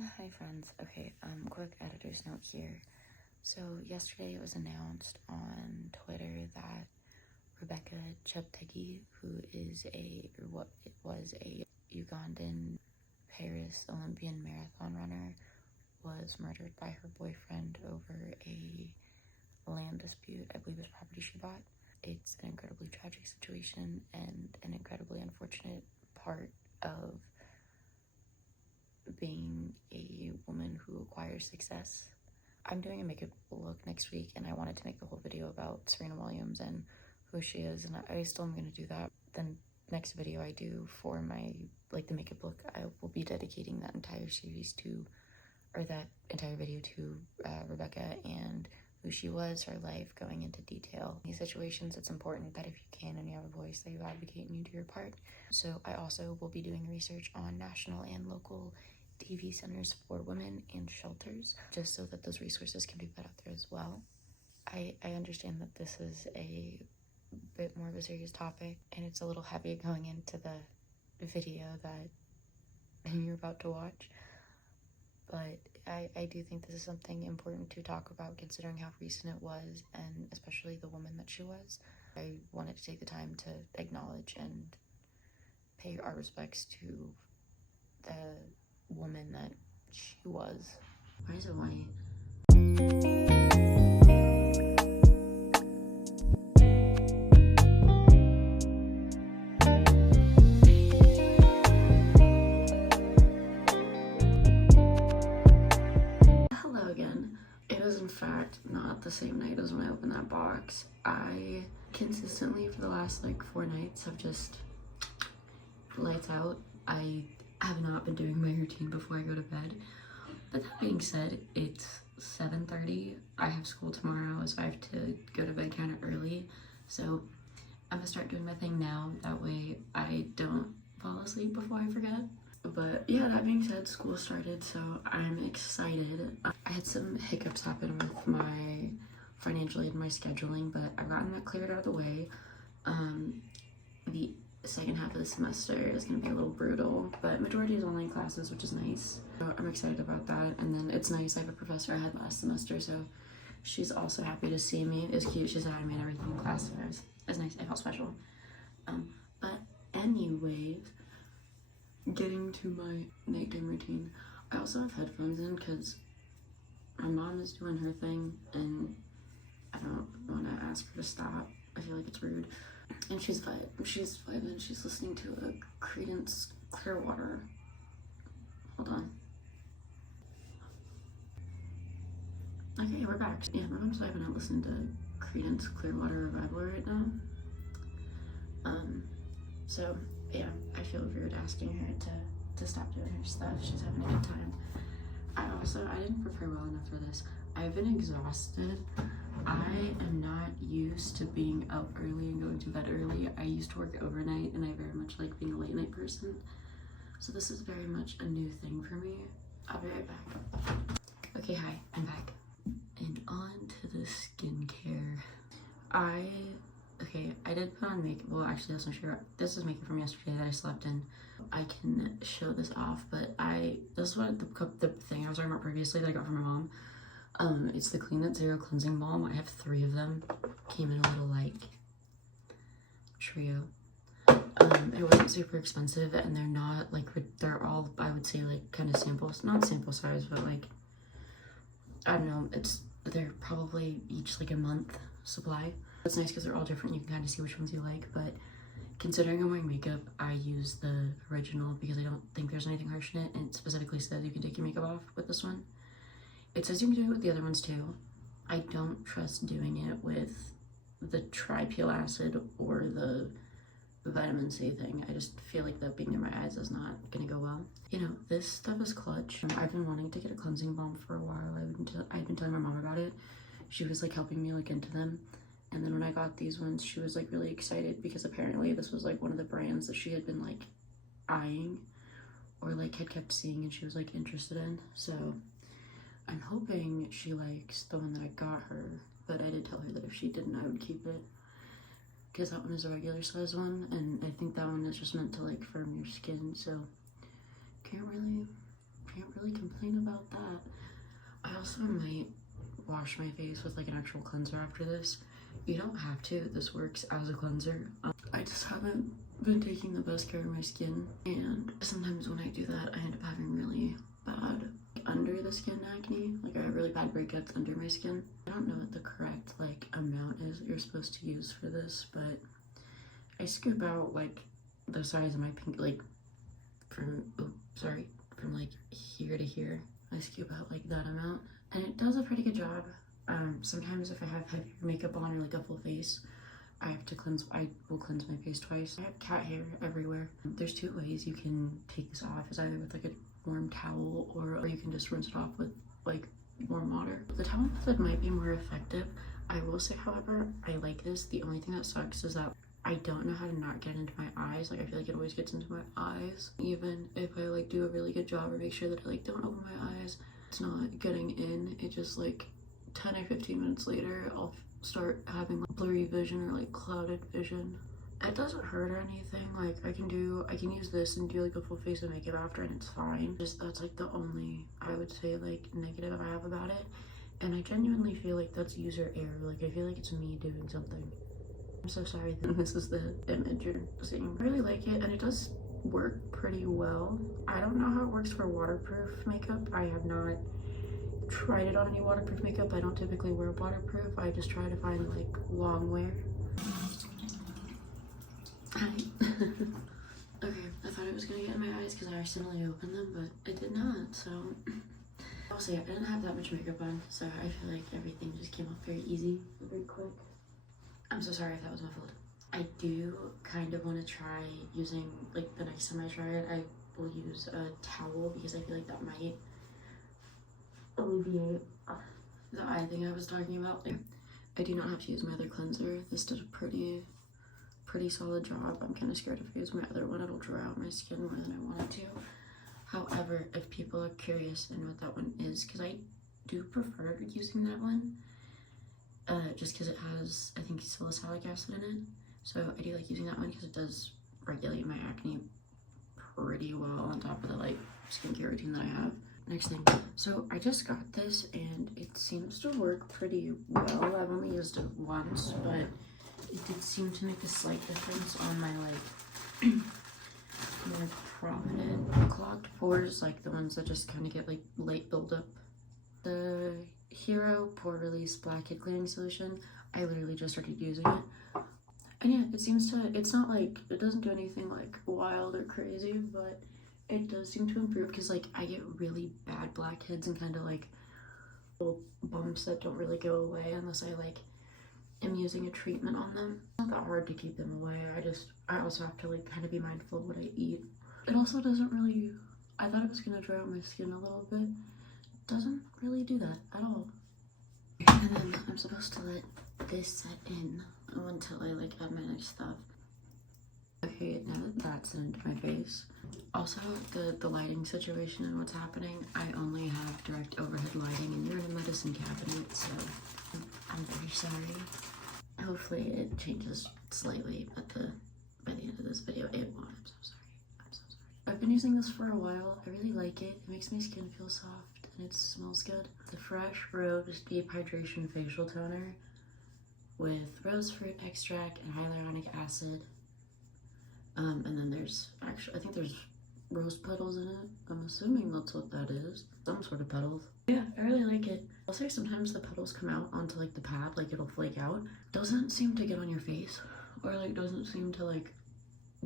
Hi friends. Okay, quick editor's note here. So yesterday it was announced on Twitter that Rebecca Cheptegei, who is was a Ugandan Paris Olympian marathon runner, was murdered by her boyfriend over a land dispute. I believe it was property she bought. It's an incredibly tragic situation and an incredibly unfortunate part of being a woman who acquires success. I'm doing a makeup look next week and I wanted to make a whole video about Serena Williams and who she is, and I still am going to do that. Then next video I do for my the makeup look, I will be dedicating that entire series to, or that entire video to Rebecca and who she was, her life, going into detail. In these situations, it's important that if you can and you have a voice, that you advocate and you do your part. So I also will be doing research on national and local TV centers for women and shelters, just so that those resources can be put out there as well. I understand that this is a bit more of a serious topic and it's a little heavy going into the video that you're about to watch, but I do think this is something important to talk about considering how recent it was, and especially the woman that she was. I wanted to take the time to acknowledge and pay our respects to the woman that she was. Why is it white? Hello again. It was in fact not the same night as when I opened that box. I consistently for the last 4 nights have just lights out. I have not been doing my routine before I go to bed. But that being said, it's 7:30. I have school tomorrow, so I have to go to bed kind of early. So I'm gonna start doing my thing now. That way I don't fall asleep before I forget. But yeah, that being said, school started, so I'm excited. I had some hiccups happen with my financial aid and my scheduling, but I've gotten that cleared out of the way. The second half of the semester is going to be a little brutal, but majority is online classes, which is nice. So I'm excited about that. And then it's nice, I have a professor I had last semester, so she's also happy to see me. It was cute, she said I made everything in class, so it was nice, I felt special. But anyways, getting to my nighttime routine, I also have headphones in because my mom is doing her thing and I don't want to ask her to stop. I feel like it's rude. And she's vibing, she's listening to a Creedence Clearwater. Hold on. Okay, we're back. Yeah, my mom's vibing out listening to Creedence Clearwater Revival right now. So yeah, I feel weird asking her to stop doing her stuff. She's having a good time. I didn't prepare well enough for this. I've been exhausted. I am not used to being up early and going to bed early. I used to work overnight and I very much like being a late night person. So this is very much a new thing for me. I'll be right back. Okay, hi, I'm back. And on to the skincare. I did put on makeup. Well, actually, that's not sure. This is makeup from yesterday that I slept in. I can show this off, but this is what the thing I was talking about previously that I got from my mom. It's the Clean That Zero Cleansing Balm. I have 3 of them. Came in a little, trio. It wasn't super expensive, and they're not, they're all, I would say, kind of samples. Not sample size, but, I don't know. They're probably each, a month supply. It's nice because they're all different. You can kind of see which ones you like, but considering I'm wearing makeup, I use the original because I don't think there's anything harsh in it, and it specifically says you can take your makeup off with this one. It says you can do it with the other ones too. I don't trust doing it with the tripeel acid or the vitamin C thing. I just feel like that being near my eyes is not gonna go well. You know, this stuff is clutch. I've been wanting to get a cleansing balm for a while. I've been telling my mom about it. She was helping me look into them. And then when I got these ones, she was really excited because apparently this was one of the brands that she had been eyeing or had kept seeing and she was interested in. So I'm hoping she likes the one that I got her, but I did tell her that if she didn't, I would keep it because that one is a regular size one, and I think that one is just meant to firm your skin, so can't really can't really complain about that. I also might wash my face with like an actual cleanser after this. You don't have to, this works as a cleanser. I just haven't been taking the best care of my skin, and sometimes when I do that I end up having really bad under the skin acne. Like I have really bad breakouts under my skin. I don't know what the correct like amount is that you're supposed to use for this, but I scoop out like the size of my pink, like from like here to here. I scoop out like that amount, and it does a pretty good job. Sometimes if I have heavy makeup on or like a full face, I will cleanse my face twice. I have cat hair everywhere. There's two ways you can take this off. It's either with like a warm towel or you can just rinse it off with like warm water. The towel method might be more effective. I will say, however, I like this. The only thing that sucks is that I don't know how to not get into my eyes. Like I feel like it always gets into my eyes. Even if I like do a really good job or make sure that I like don't open my eyes, it's not getting in. It just like 10 or 15 minutes later, I'll start having like blurry vision or like clouded vision. It doesn't hurt or anything. Like I can use this and do like a full face of makeup after and it's fine. Just that's like the only, I would say, like negative I have about it. And I genuinely feel like that's user error. Like I feel like it's me doing something. I'm so sorry that this is the image you're seeing. I really like it and it does work pretty well. I don't know how it works for waterproof makeup. I have not tried it on any waterproof makeup. I don't typically wear waterproof. I just try to find like long wear. Hi. Okay, I thought it was gonna get in my eyes because I accidentally opened them, but it did not, so I'll say I didn't have that much makeup on, so I feel like everything just came off very easy, very quick. I'm so sorry if that was muffled. I do kind of want to try using, like the next time I try it, I will use a towel because I feel like that might alleviate the eye thing I was talking about. I do not have to use my other cleanser. This did a pretty solid job. I'm kind of scared if I use my other one, it'll dry out my skin more than I want it to. However, if people are curious in what that one is, because I do prefer using that one, just because it has, I think, salicylic acid in it. So I do like using that one because it does regulate my acne pretty well on top of the like skincare routine that I have. Next thing, so I just got this and it seems to work pretty well. I've only used it once, but it did seem to make a slight difference on my like more prominent clogged pores, like the ones that just kind of get like light buildup. The Hero Pore Release Blackhead Clearing Solution, I literally just started using it. And yeah, it seems to, it's not like, it doesn't do anything like wild or crazy, but it does seem to improve because like I get really bad blackheads and kind of like little bumps that don't really go away unless I like am using a treatment on them. It's not that hard to keep them away. I also have to like kind of be mindful of what I eat. It also doesn't really, I thought it was gonna dry out my skin a little bit. It doesn't really do that at all. And then I'm supposed to let this set in until I like add my next stuff. Okay, now that that's into my face. Also, the lighting situation and what's happening, I only have direct overhead lighting and you're in a medicine cabinet, so I'm very sorry. Hopefully it changes slightly by the end of this video. It won't. I'm so sorry. I'm so sorry. I've been using this for a while. I really like it. It makes my skin feel soft and it smells good. The Fresh Rose Deep Hydration Facial Toner with rose fruit extract and hyaluronic acid. And then there's actually, I think there's rose petals in it. I'm assuming that's what that is. Some sort of petals. Yeah, I really like it. I'll say sometimes the petals come out onto like the pad, like it'll flake out. Doesn't seem to get on your face or like doesn't seem to like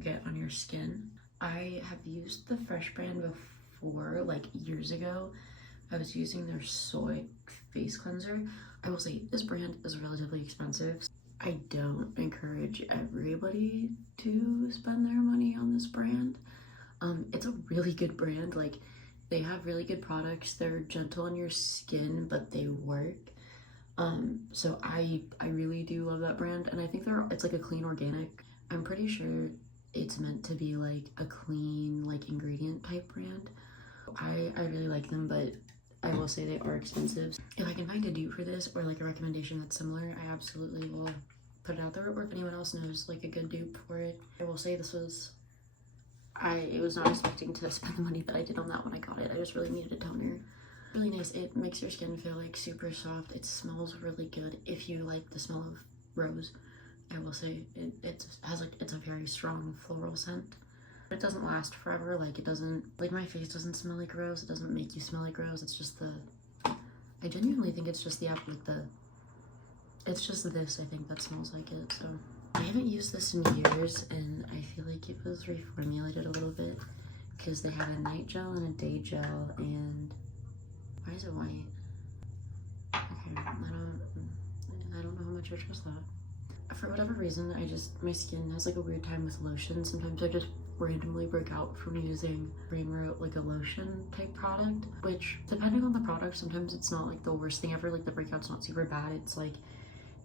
get on your skin. I have used the Fresh brand before, like years ago. I was using their soy face cleanser. I will say this brand is relatively expensive. I don't encourage everybody to spend their money on this brand. It's a really good brand. Like they have really good products. They're gentle on your skin, but they work. So I really do love that brand, and I think it's like a clean organic. I'm pretty sure it's meant to be like a clean like ingredient type brand. I really like them, but I will say they are expensive. If I can find a dupe for this or like a recommendation that's similar, I absolutely will put it out there, or if anyone else knows like a good dupe for it. I will say this was I was not expecting to spend the money that I did on that when I got it. I just really needed a toner. Really nice. It makes your skin feel like super soft. It smells really good if you like the smell of rose. I will say it's a very strong floral scent. It doesn't last forever. Like it doesn't, like my face doesn't smell like rose. It doesn't make you smell like rose. It's just I genuinely think it's just it's just this, I think, that smells like it. So I haven't used this in years, and I feel like it was reformulated a little bit because they had a night gel and a day gel. And why is it white? Okay, I don't know how much I trust that. For whatever reason, my skin has like a weird time with lotion. Sometimes I just randomly break out from using like a lotion type product, which depending on the product, sometimes it's not like the worst thing ever. Like the breakout's not super bad. It's like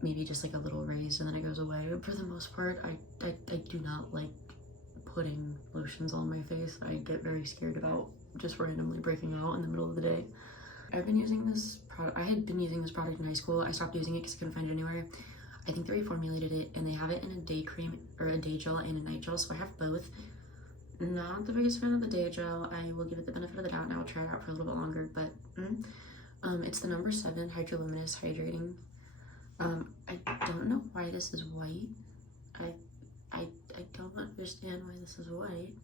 maybe just like a little raise and then it goes away. But for the most part, I do not like putting lotions on my face. I get very scared about just randomly breaking out in the middle of the day. I've been using this product. I had been using this product in high school. I stopped using it because I couldn't find it anywhere. I think they reformulated it and they have it in a day cream or a day gel and a night gel, so I have both. Not the biggest fan of the day gel. I will give it the benefit of the doubt and I'll try it out for a little bit longer, but it's the number 7 Hydraluminous Hydrating. I don't know why this is white. I don't understand why this is white,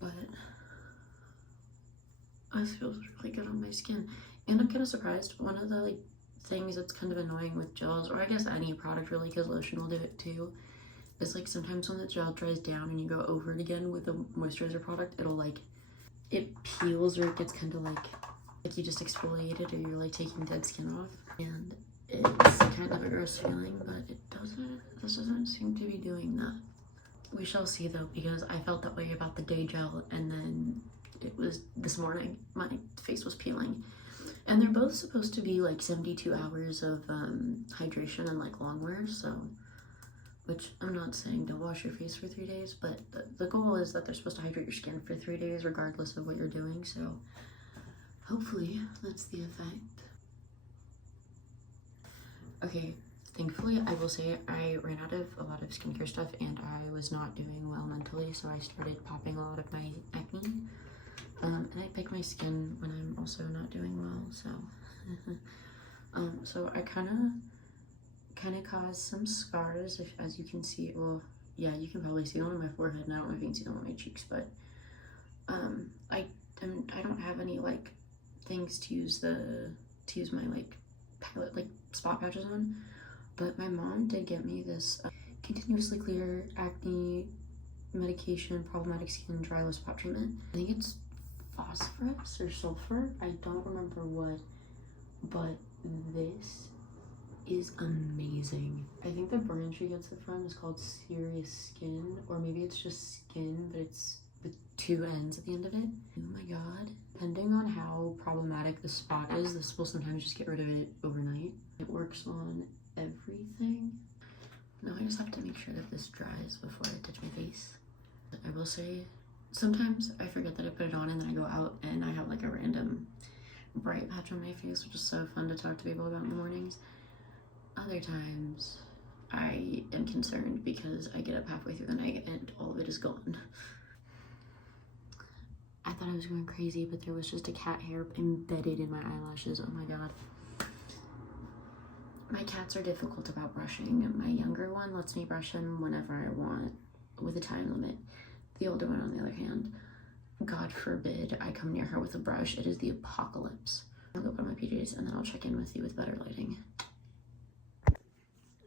but this feels really good on my skin. And I'm kind of surprised. One of the things that's kind of annoying with gels, or I guess any product really, because lotion will do it too, is like sometimes when the gel dries down and you go over it again with a moisturizer product, it peels, or it gets kind of like you just exfoliated, or you're like taking dead skin off, and it's kind of a gross feeling. But this doesn't seem to be doing that. We shall see though, because I felt that way about the day gel, and then it was this morning my face was peeling. And they're both supposed to be like 72 hours of hydration and like long wear, so, which I'm not saying don't wash your face for 3 days, but the goal is that they're supposed to hydrate your skin for 3 days regardless of what you're doing, so hopefully that's the effect. Okay, thankfully I will say I ran out of a lot of skincare stuff and I was not doing well mentally, so I started popping a lot of my acne. And I pick my skin when I'm also not doing well, so so I kind of caused some scars, as you can see. Well, yeah, you can probably see them on my forehead, and I don't know if you can see them on my cheeks, but I don't have any like things to use my like palette, like spot patches on, but my mom did get me this continuously clear acne medication problematic skin dry low spot treatment. I think it's phosphorus or sulfur, I don't remember what, but this is amazing. I think the brand she gets it from is called Serious Skin, or maybe it's just skin, but it's with 2 N's at the end of it. Oh my god. Depending on how problematic the spot is, this will sometimes just get rid of it overnight. It works on everything. Now I just have to make sure that this dries before I touch my face. I will say, sometimes I forget that I put it on and then I go out and I have like a random bright patch on my face, which is so fun to talk to people about in the mornings. Other times I am concerned because I get up halfway through the night and all of it is gone. I thought I was going crazy, but there was just a cat hair embedded in my eyelashes. Oh my god. My cats are difficult about brushing. My younger one lets me brush him whenever I want with a time limit. The older one, on the other hand, God forbid I come near her with a brush. It is the apocalypse. I'll go put on my PJs and then I'll check in with you with better lighting.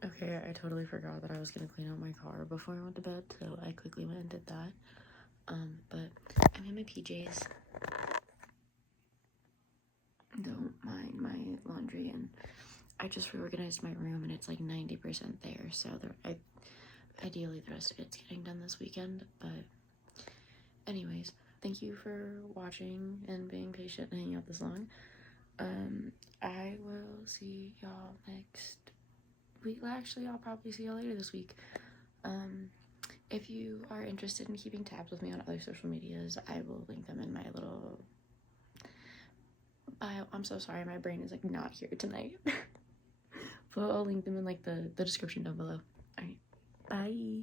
Okay, I totally forgot that I was gonna clean out my car before I went to bed, so I quickly went and did that. But I'm in my PJs. Don't mind my laundry, and I just reorganized my room and it's like 90% there, so ideally the rest of it's getting done this weekend. But anyways, thank you for watching and being patient and hanging out this long. I will see y'all next week. Actually, I'll probably see y'all later this week. If you are interested in keeping tabs with me on other social medias, I will link them in my little bio. I'm so sorry, my brain is like not here tonight. But I'll link them in like the description down below. Alright, bye.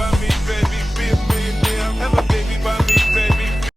by me, baby, be a millionaire. Have a baby by me, baby.